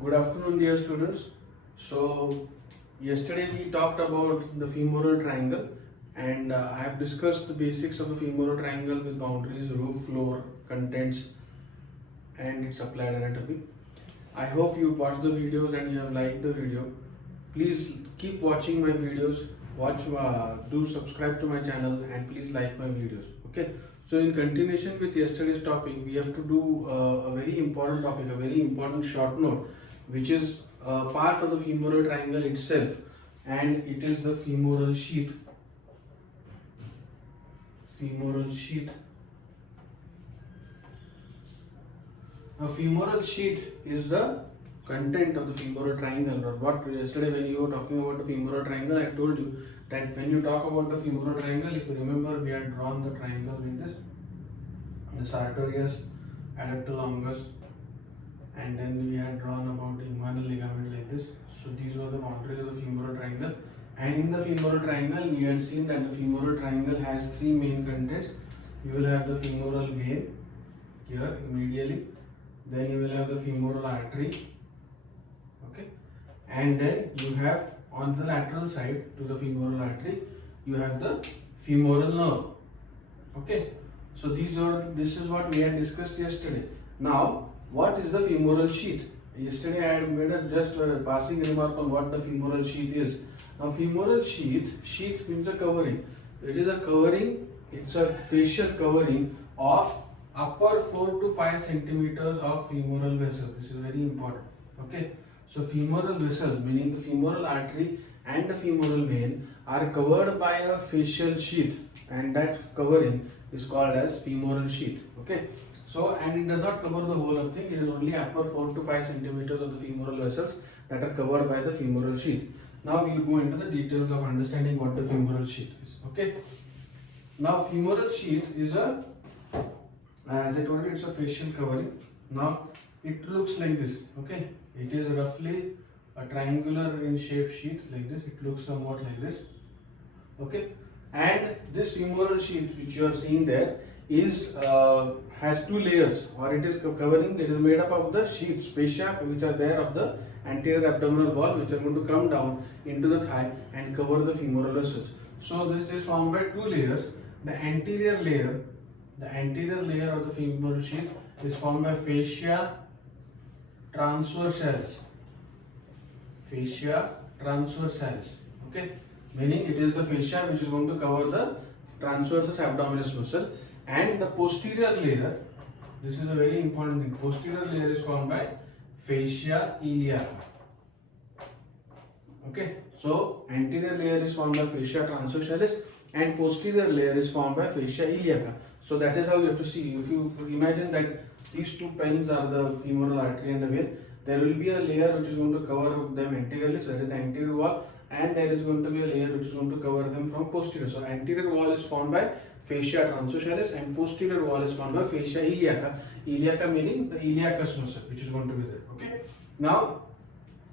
Good afternoon, dear students. So, yesterday we talked about the femoral triangle, and I have discussed the basics of the femoral triangle with boundaries, roof, floor, contents, and its applied anatomy. I hope you watched the videos and you have liked the video. Please keep watching my videos. Do subscribe to my channel and please like my videos. Okay. So in continuation with yesterday's topic, we have to do a very important topic, a very important short note, which is part of the femoral triangle itself, and it is the femoral sheath. Femoral sheath. Now, femoral sheath is the content of the femoral triangle. Or what yesterday when you were talking about the femoral triangle, I told you that when you talk about the femoral triangle, if you remember, we had drawn the triangle with the sartorius, adductor longus, and then we had drawn about inguinal ligament like this. So these were the boundaries of the femoral triangle. And in the femoral triangle, we had seen that the femoral triangle has three main contents. You will have the femoral vein here medially. Then you will have the femoral artery, okay, and then you have on the lateral side to the femoral artery, you have the femoral nerve, okay. So this is what we had discussed yesterday. Now, what is the femoral sheath? Yesterday I had made just a passing remark on what the femoral sheath is. Now, femoral sheath means a covering. It is a covering. It's a facial covering of upper 4 to 5 centimeters of femoral vessel. This is very important. Okay. So femoral vessels, meaning the femoral artery and the femoral vein, are covered by a facial sheath, and that covering is called as femoral sheath. Okay. So, and it does not cover the whole of thing. It is only upper 4 to 5 centimeters of the femoral vessels that are covered by the femoral sheath. Now we will go into the details of understanding what the femoral sheath is. Okay. Now, femoral sheath is as I told you, it's a facial covering. Now, it looks like this. Okay. It is roughly a triangular in shape sheath like this. It looks somewhat like this. Okay. And this femoral sheath which you are seeing there is has two layers, or it is covering. It is made up of the sheaths, fascia, which are there of the anterior abdominal wall, which are going to come down into the thigh and cover the femoral vessels. So this is formed by two layers. The anterior layer of the femoral sheath is formed by fascia transversalis. Fascia transversalis. Okay, meaning it is the fascia which is going to cover the transversus abdominis muscle, and the posterior layer. This is a very important thing. Posterior layer is formed by fascia iliaca. Okay, so anterior layer is formed by fascia transversalis, and posterior layer is formed by fascia iliaca. So that is how you have to see. If you imagine that these two pens are the femoral artery and the vein, there will be a layer which is going to cover them anteriorly, so that is the anterior wall, and there is going to be a layer which is going to cover them from posterior. So anterior wall is formed by fascia transversalis and posterior wall is formed by fascia iliaca. Iliaca meaning the iliacus muscle, which is going to be there. Okay. Now,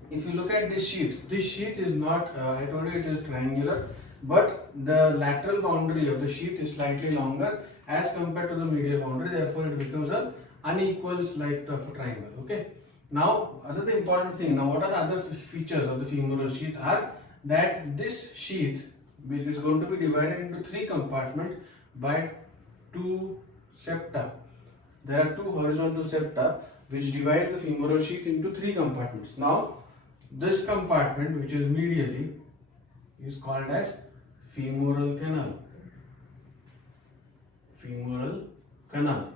if you look at this sheath is not, I told you it is triangular, but the lateral boundary of the sheath is slightly longer as compared to the medial boundary. Therefore, it becomes an unequal like of a triangle. Okay. Now, another important thing. Now, what are the other features of the femoral sheath are that this sheath, which is going to be divided into three compartments by two septa. There are two horizontal septa which divide the femoral sheath into three compartments. Now, this compartment, which is medially, is called as femoral canal. Femoral canal.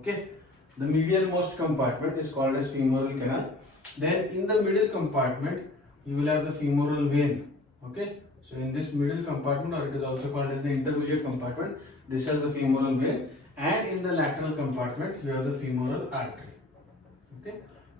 Okay. The medial most compartment is called as femoral canal. Then in the middle compartment, you will have the femoral vein. Okay. So in this middle compartment, or it is also called as the intermediate compartment, this has the femoral vein, and in the lateral compartment, you have the femoral artery. Okay.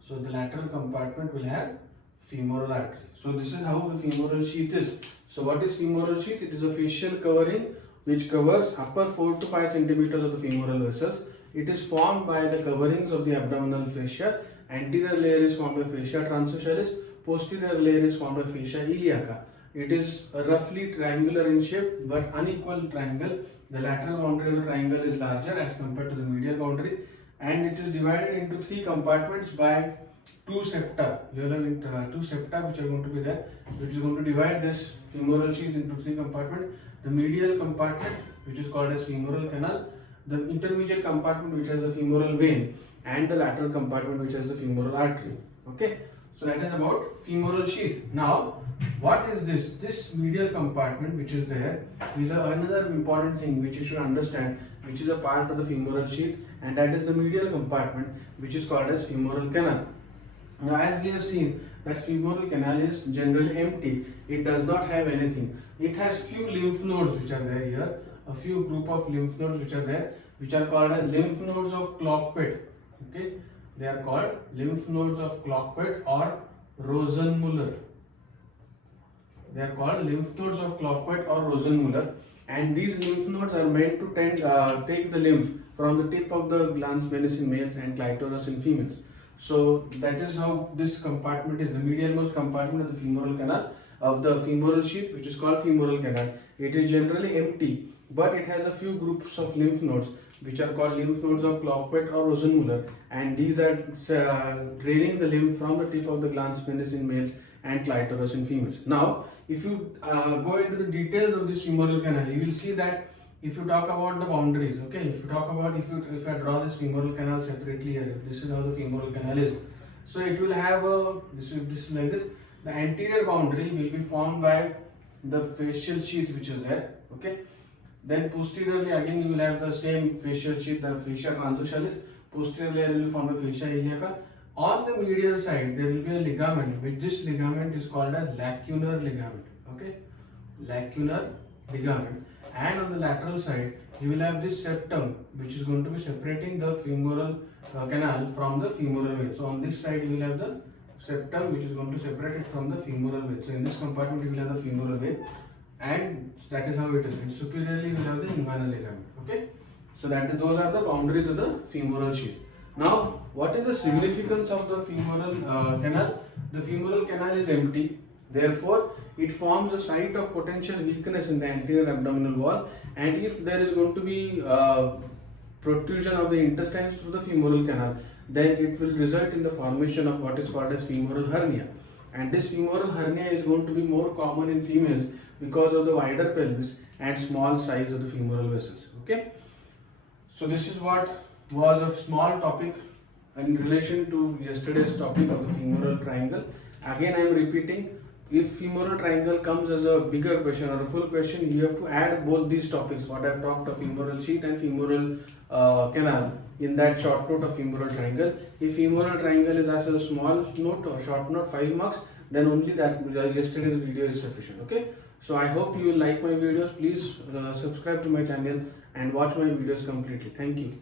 So the lateral compartment will have femoral artery. So this is how the femoral sheath is. So what is femoral sheath? It is a facial covering which covers upper 4 to 5 centimeters of the femoral vessels. It is formed by the coverings of the abdominal fascia. Anterior layer is formed by fascia transversalis. Posterior layer is formed by fascia iliaca. It is roughly triangular in shape but unequal triangle. The lateral boundary of the triangle is larger as compared to the medial boundary, and it is divided into three compartments by two septa. You have two septa which are going to be there, which is going to divide this femoral sheath into three compartments. The medial compartment, which is called as femoral canal, the intermediate compartment, which has the femoral vein, and the lateral compartment, which has the femoral artery. Okay, so that is about femoral sheath. Now, what is this? This medial compartment, which is there, is another important thing which you should understand, which is a part of the femoral sheath, and that is the medial compartment, which is called as femoral canal. Now, as we have seen, that femoral canal is generally empty. It does not have anything. It has few lymph nodes which are there here, a few group of lymph nodes which are there, which are called as lymph nodes of Cloquet. Okay, they are called lymph nodes of Cloquet or Rosenmuller. They are called lymph nodes of Cloquet or Rosenmuller, and these lymph nodes are meant to take the lymph from the tip of the glans penis in males and clitoris in females. So that is how this compartment is, the medialmost compartment of the femoral canal, of the femoral sheath, which is called femoral canal. It is generally empty, but it has a few groups of lymph nodes which are called lymph nodes of Cloquet or Rosenmuller, and these are draining the lymph from the tip of the glans penis in males and clitoris in females. Now, if you go into the details of this femoral canal, you will see that if you talk about the boundaries, okay, if I draw this femoral canal separately here, this is how the femoral canal is. So it will have this is like this. The anterior boundary will be formed by the facial sheath which is there, okay. Then posteriorly again you will have the same facial sheath, the fascia transversalis. Posterior layer will be formed by fascia iliaca. On the medial side there will be a ligament, which this ligament is called as lacunar ligament, okay, lacunar ligament. And on the lateral side you will have this septum, which is going to be separating the femoral canal from the femoral vein. So on this side you will have the septum, which is going to separate it from the femoral vein. So in this compartment you will have the femoral vein, and that is how it is. And superiorly you will have the inguinal ligament. Okay, so those are the boundaries of the femoral sheath. Now, what is the significance of the femoral canal? The femoral canal is empty. Therefore, it forms a site of potential weakness in the anterior abdominal wall, and if there is going to be protrusion of the intestines through the femoral canal, then it will result in the formation of what is called as femoral hernia. And this femoral hernia is going to be more common in females because of the wider pelvis and small size of the femoral vessels. Okay, so this is what was a small topic in relation to yesterday's topic of the femoral triangle. Again, I am repeating, if femoral triangle comes as a bigger question or a full question, you have to add both these topics, what I have talked of femoral sheath and femoral canal, in that short note of femoral triangle. If femoral triangle is asked as a small note or short note, 5 marks, then only that yesterday's video is sufficient. Okay, so I hope you will like my videos. Please subscribe to my channel and watch my videos completely. Thank you.